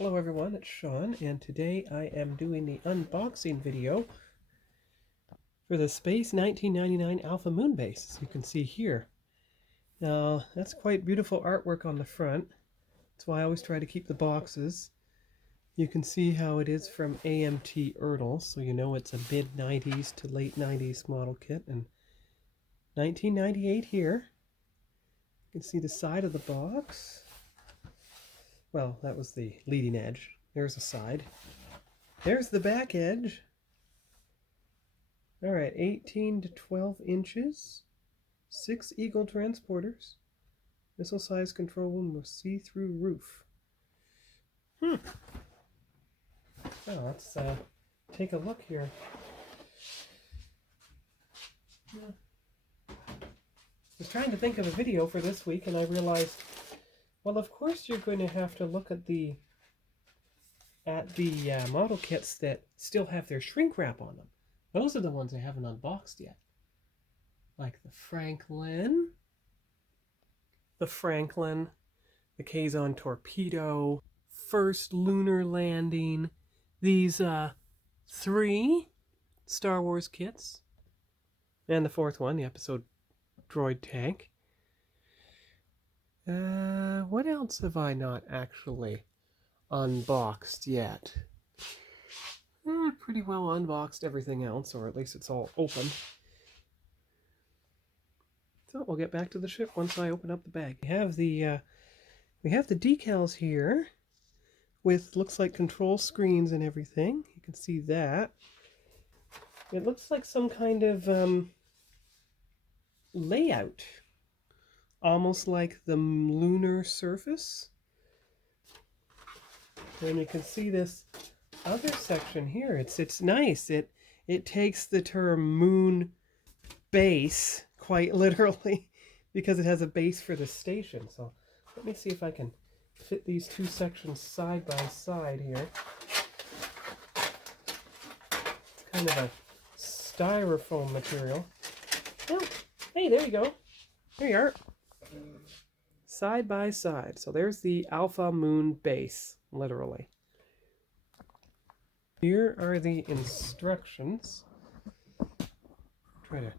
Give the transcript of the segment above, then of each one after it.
Hello everyone, it's Sean, and today I am doing the unboxing video for the Space 1999 Alpha Moonbase, as you can see here. Now, that's quite beautiful artwork on the front. That's why I always try to keep the boxes. You can see how it is from AMT Ertl, so you know it's a mid-90s to late 90s model kit, and 1998 here. You can see the side of the box. Well, that was the leading edge. There's the side. There's the back edge. All right, 18 to 12 inches. 6 Eagle transporters. Missile size control room with see-through roof. Oh, let's take a look here. I was trying to think of a video for this week, and I realized, well, of course you're going to have to look at the model kits that still have their shrink wrap on them. Those are the ones I haven't unboxed yet. Like the Franklin, the Kazon Torpedo, first lunar landing, these 3 Star Wars kits, and the 4th one, the episode droid tank. What else have I not actually unboxed yet? Pretty well unboxed everything else, or at least it's all open. So we'll get back to the ship once I open up the bag. We have the decals here with, looks like, control screens and everything. You can see that. It looks like some kind of layout, almost like the lunar surface. And you can see this other section here. It's nice. It takes the term moon base quite literally because it has a base for the station. So let me see if I can fit these 2 sections side by side here. It's kind of a styrofoam material. Oh, hey, there you go. There you are. Side by side. So there's the Alpha Moon base, literally. Here are the instructions. Try to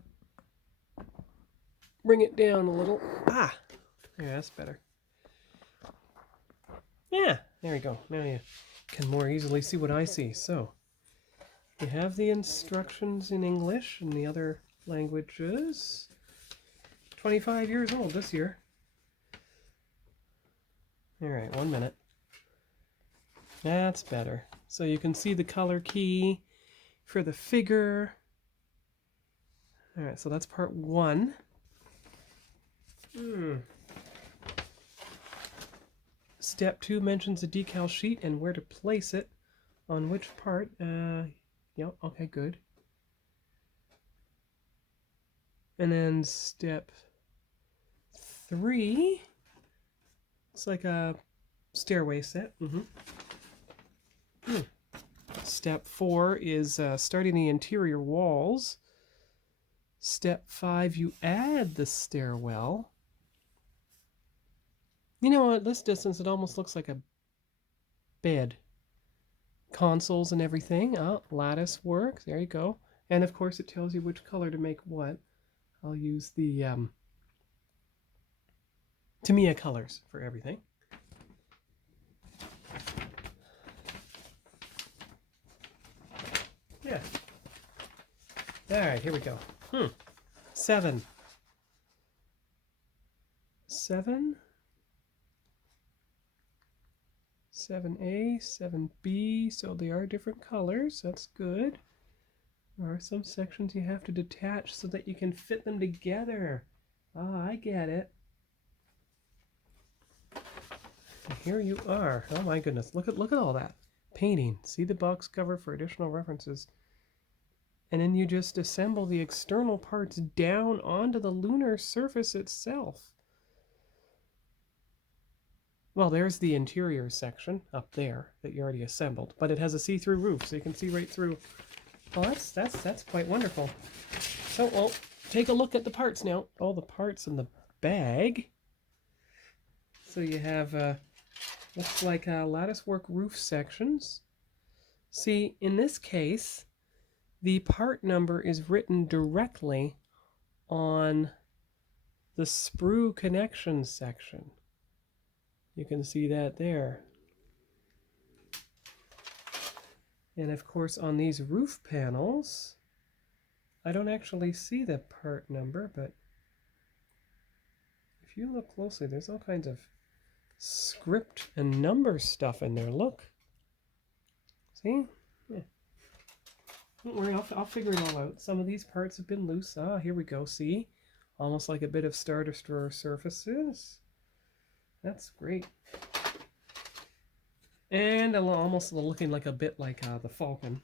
bring it down a little. Ah, yeah, that's better. Yeah, there we go. Now you can more easily see what I see. So you have the instructions in English and the other languages. 25 years old this year. All right, 1 minute. That's better. So you can see the color key for the figure. All right, so that's part 1. Step 2 mentions the decal sheet and where to place it on which part. Yep, okay, good. And then step 3, it's like a stairway set. Step 4 is starting the interior walls. Step 5, you add the stairwell. You know, at this distance, it almost looks like a bed. Consoles and everything. Oh, lattice work. There you go. And of course, it tells you which color to make what. I'll use the Tamiya colors for everything. Yeah. All right, here we go. 7. 7A, 7B, so they are different colors. That's good. There are some sections you have to detach so that you can fit them together. Ah, I get it. And here you are. Oh my goodness, look at all that painting. See the box cover for additional references. And then you just assemble the external parts down onto the lunar surface itself. Well, there's the interior section up there that you already assembled, but it has a see-through roof, so you can see right through. Well, that's quite wonderful. So, well, take a look at the parts now. All the parts in the bag. So you have Looks like latticework roof sections. See, in this case, the part number is written directly on the sprue connection section. You can see that there. And of course on these roof panels, I don't actually see the part number, but if you look closely, there's all kinds of script and number stuff in there. Look. See? Yeah. Don't worry, I'll figure it all out. Some of these parts have been loose. Ah, here we go. See? Almost like a bit of Star Destroyer surfaces. That's great. And almost looking like a bit like the Falcon.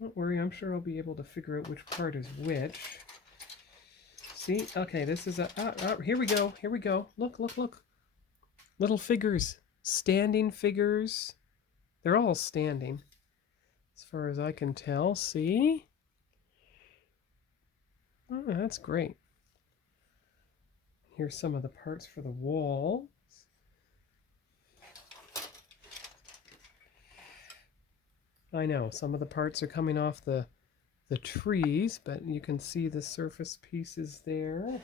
Don't worry, I'm sure I'll be able to figure out which part is which. See? Okay, this is a... here we go. Here we go. Look, look, look. Little figures. Standing figures. They're all standing, as far as I can tell. See? Oh, that's great. Here's some of the parts for the walls. I know, some of the parts are coming off the trees, but you can see the surface pieces there.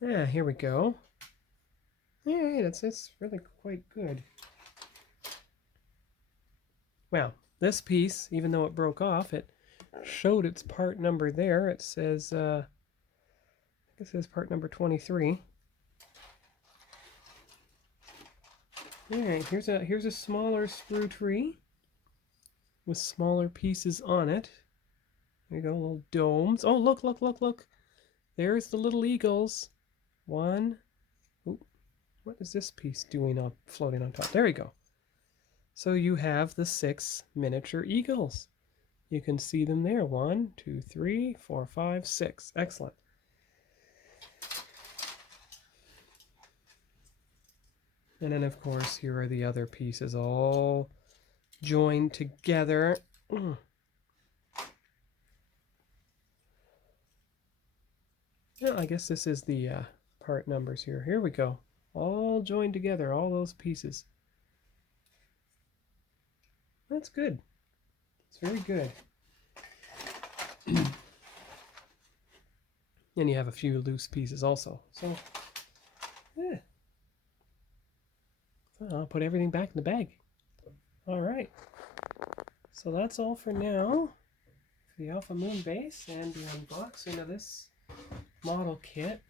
Yeah, here we go. Yeah, it's really quite good. Well, this piece, even though it broke off, it showed its part number there. It says, I think it says part number 23. Alright, here's a smaller sprue tree with smaller pieces on it. There you go, little domes. Oh, look, look, look, look. There's the little eagles. One. Ooh, what is this piece doing up, floating on top? There you go. So you have the 6 miniature eagles. You can see them there. 1, 2, 3, 4, 5, 6. Excellent. And then, of course, here are the other pieces all joined together. Yeah, I guess this is the part numbers here. Here we go. All joined together, all those pieces. That's good. It's very good. And you have a few loose pieces also. So, yeah. I'll put everything back in the bag. All right. So that's all for now. For the Alpha Moonbase and the unboxing of this model kit.